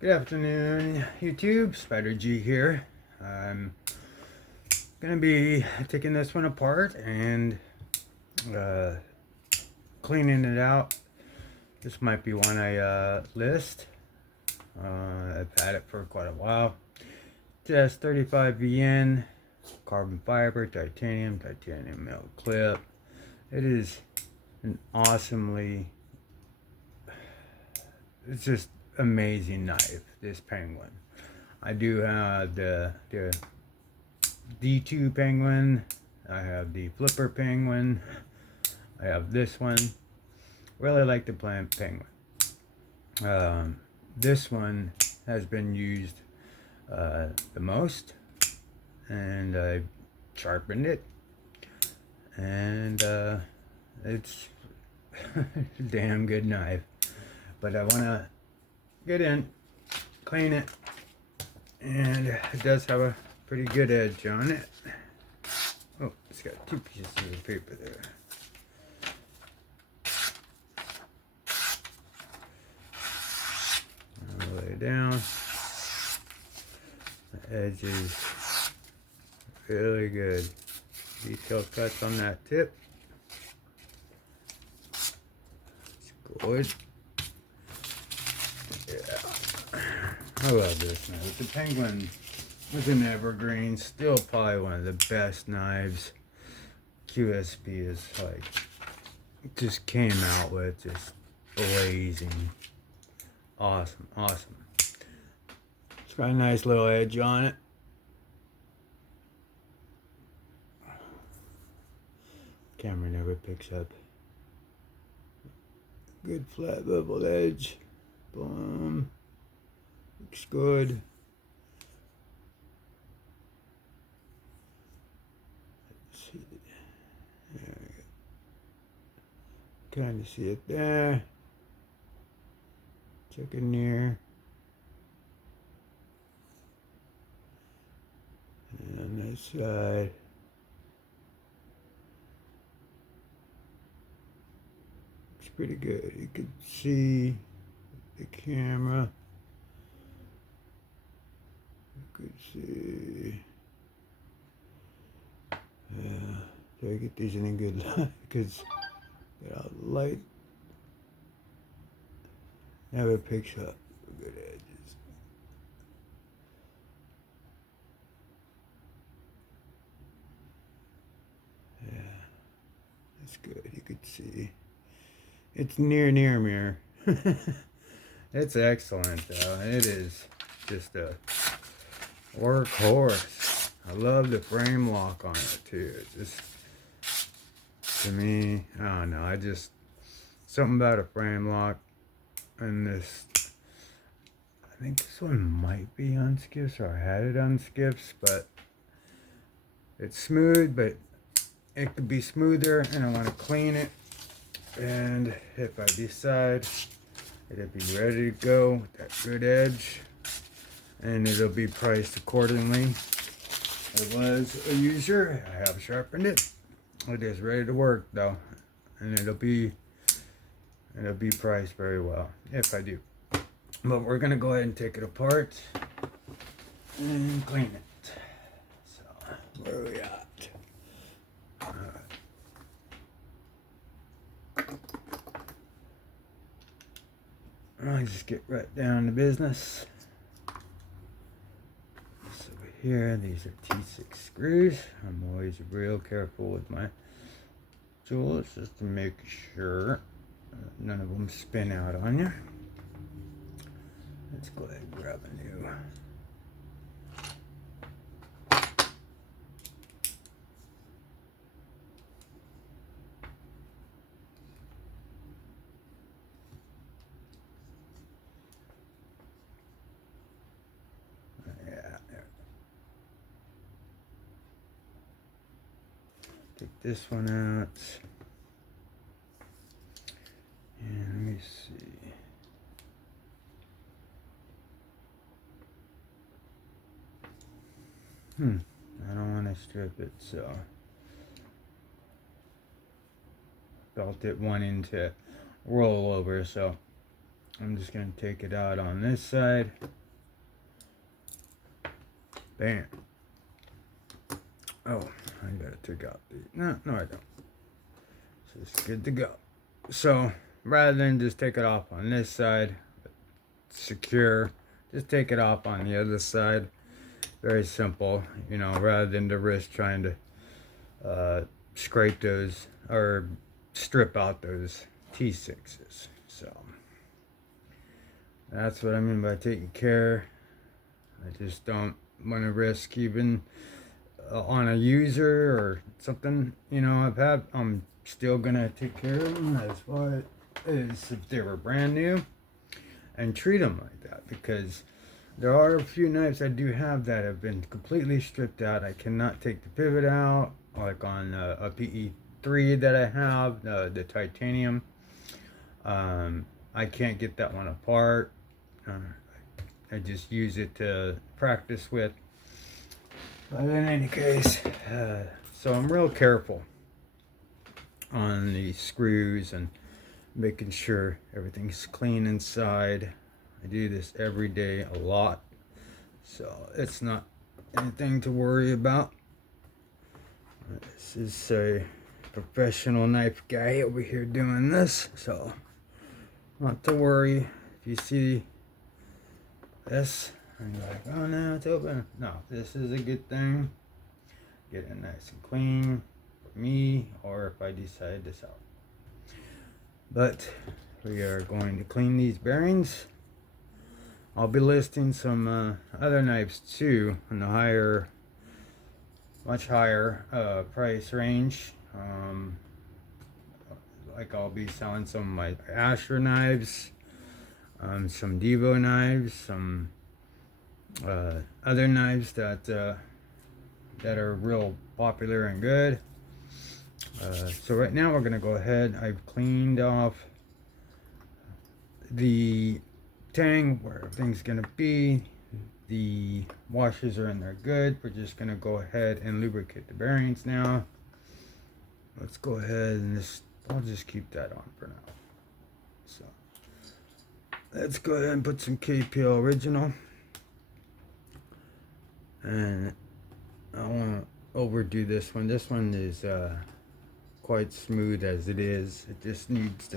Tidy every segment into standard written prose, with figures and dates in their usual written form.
Good afternoon, YouTube. Spider G here. I'm gonna be taking this one apart and cleaning it out. This might be one I list. I've had it for quite a while. It's S35VN, carbon fiber, titanium metal clip. It is an it's just amazing knife, this penguin. I do have the D2 penguin. I have the flipper penguin. I have this one. Really like the plant penguin. This one has been used the most, and I sharpened it, and it's a damn good knife. But I want to get in, clean it, and it does have a pretty good edge on it. Oh, it's got two pieces of paper there. I'll lay it down. The edge is really good. Detail cuts on that tip. It's good. Yeah. I love this knife. The penguin was an evergreen. Still probably one of the best knives. QSP is like, just came out with just blazing. Awesome. It's got a nice little edge on it. Camera never picks up. Good flat level edge. Boom. Looks good. Let's see. There we go. Kind of see it there. Check it near. And on this side. It's pretty good. You can see the camera. You could see. Yeah. So I get these in a good light because got a light. Never picks up good edges. Yeah, that's good. You could see. It's near mirror. It's excellent though. It is just a workhorse. I love the frame lock on it too. It's just, to me, I don't know. Something about a frame lock and this. I think this one might be on skips, or I had it on skips, but it's smooth, but it could be smoother, and I want to clean it. And if I decide, it'll be ready to go with that good edge, and it'll be priced accordingly. I was a user. I have sharpened it. It is ready to work though, and it'll be priced very well if I do. But we're gonna go ahead and take it apart and clean it. So where are we at? I'll just get right down to business. So here, these are T6 screws. I'm always real careful with my tools just to make sure none of them spin out on you. Let's go ahead and grab a new. Yeah, there. Take this one out. And let me see. I don't want to strip it, so felt it wanting to roll over, so I'm just going to take it out on this side. Bam. Oh, I gotta take out the, no, I don't. So it's good to go. So rather than just take it off on this side, secure, just take it off on the other side. Very simple, you know, rather than the wrist trying to scrape those or strip out those T6s. So that's what I mean by taking care. I just don't want to risk even on a user or something, you know. I'm still gonna take care of them as far as if they were brand new and treat them like that, because there are a few knives I do have that have been completely stripped out. I cannot take the pivot out, like on a PE3 that I have, the titanium. I can't get that one apart. I just use it to practice with. But in any case, so I'm real careful on the screws and making sure everything's clean inside. I do this every day a lot, so it's not anything to worry about. This is a professional knife guy over here doing this, so not to worry. If you see this and you're like, oh no, it's open. No, this is a good thing. Get it nice and clean for me, or if I decide to sell. But we are going to clean these bearings. I'll be listing some other knives too in the higher, much higher price range. Like I'll be selling some of my Asher knives, some Devo knives, some other knives that are real popular and good. So right now we're gonna go ahead. I've cleaned off the tang where everything's gonna be. The washers are in there good. We're just gonna go ahead and lubricate the bearings now. Let's go ahead and I'll just keep that on for now. So let's go ahead and put some KPL original. And I won't overdo this one. This one is quite smooth as it is. It just needs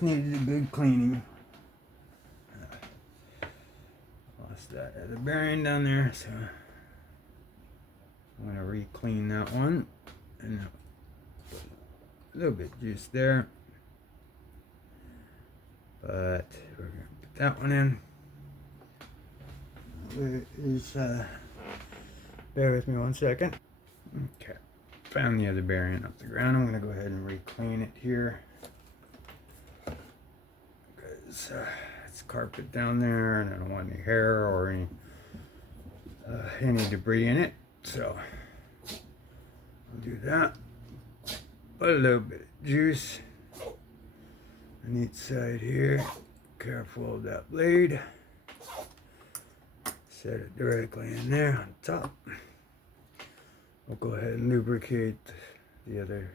needed a good cleaning. Lost that other bearing down there, so I'm gonna re-clean that one and put a little bit of juice there. But we're gonna put that one in. Bear with me 1 second. Okay, found the other bearing off the ground. I'm gonna go ahead and re-clean it here because it's carpet down there, and I don't want any hair or any debris in it. So I'll do that. Put a little bit of juice on each side here. Careful of that blade. Set it directly in there on top. We'll go ahead and lubricate the other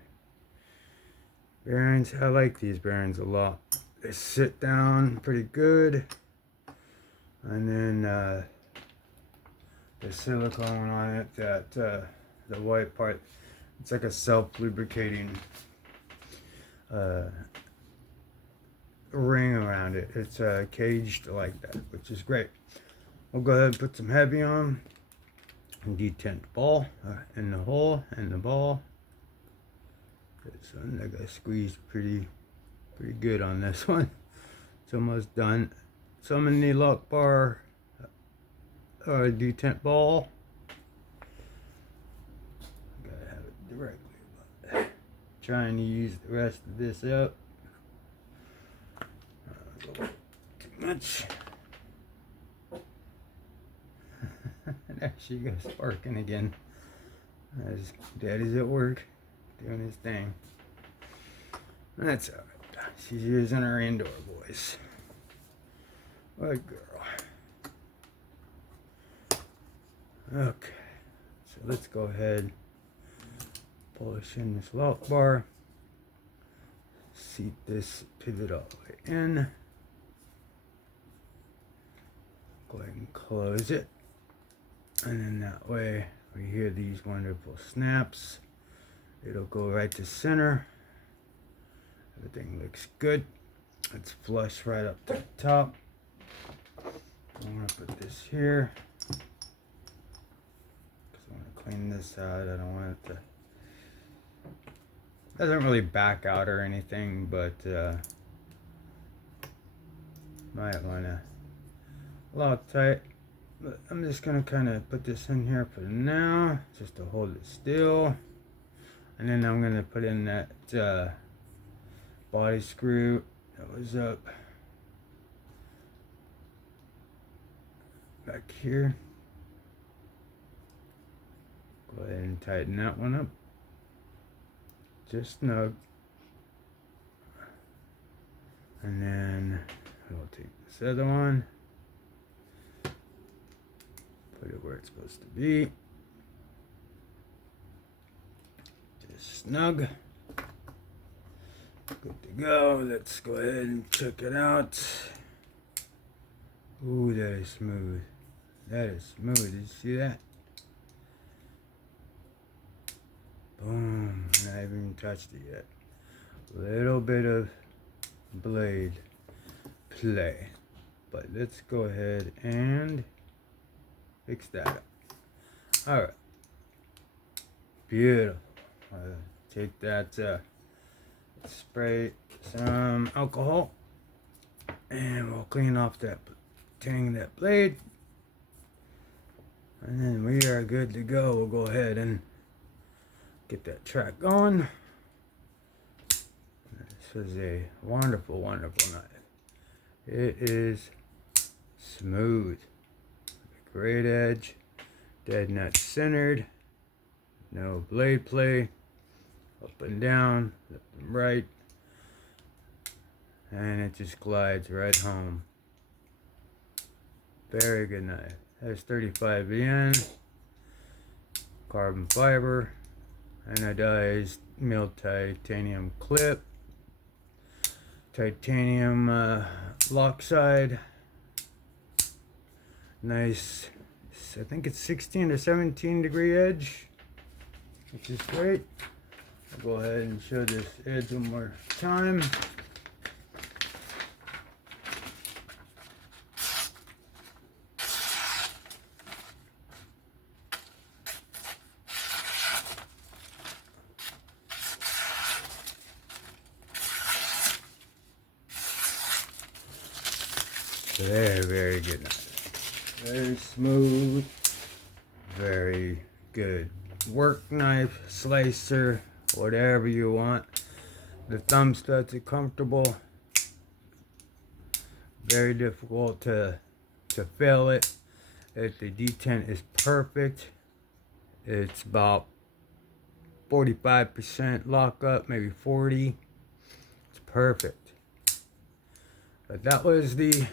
bearings. I like these bearings a lot. They sit down pretty good. And then the silicone on it, that the white part, it's like a self-lubricating ring around it. It's caged like that, which is great. We'll go ahead and put some heavy on and detent the ball in the hole and the ball. So I got squeezed pretty good on this one. It's almost done. Some in the lock bar detent ball. Gotta have it directly. Trying to use the rest of this up. Too much. There she goes, barking again. As Daddy's at work, doing his thing. That's alright. She's using her indoor voice. Good girl. Okay, so let's go ahead, polish in this lock bar, seat this pivot all the way in. Go ahead and close it. And then that way we hear these wonderful snaps. It'll go right to center. Everything looks good. It's flush right up to the top. I'm gonna put this here because I want to clean this out. I don't want it to. Doesn't really back out or anything, but might want to Loctite. But I'm just gonna kind of put this in here for now, just to hold it still. And then I'm gonna put in that body screw that was up back here. Go ahead and tighten that one up. Just snug. And then we'll take this other one, put it where it's supposed to be. Just snug. Good to go. Let's go ahead and check it out. Ooh, that is smooth. That is smooth. Did you see that? Boom. Not even touched it yet. Little bit of blade play. But let's go ahead and fix that up. Alright. Beautiful. Take that, spray some alcohol, and we'll clean off that that blade. And then we are good to go. We'll go ahead and get that track going. This is a wonderful, wonderful knife. It is smooth, great edge, dead nut centered, no blade play, up and down, left and right, and it just glides right home. Very good knife. S35VN, carbon fiber, anodized milled titanium clip, titanium lock side. Nice, I think it's 16 or 17 degree edge, which is great. I'll go ahead and show this edge one more time. Very, very good knife. Very smooth. Very good work knife, slicer, whatever you want. The thumb studs are comfortable. Very difficult to fill it. If the detent is perfect, it's about 45% lockup, maybe 40. It's perfect. But that was the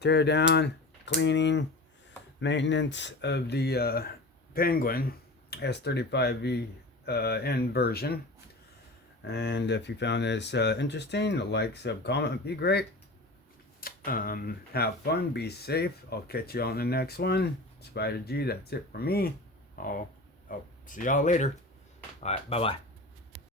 tear down, cleaning, maintenance of the Penguin S35VN version. And if you found this interesting, a like, sub, comment would be great. Have fun, be safe. I'll catch you on the next one. Spider G, that's it for me. I'll see y'all later. All right, bye-bye.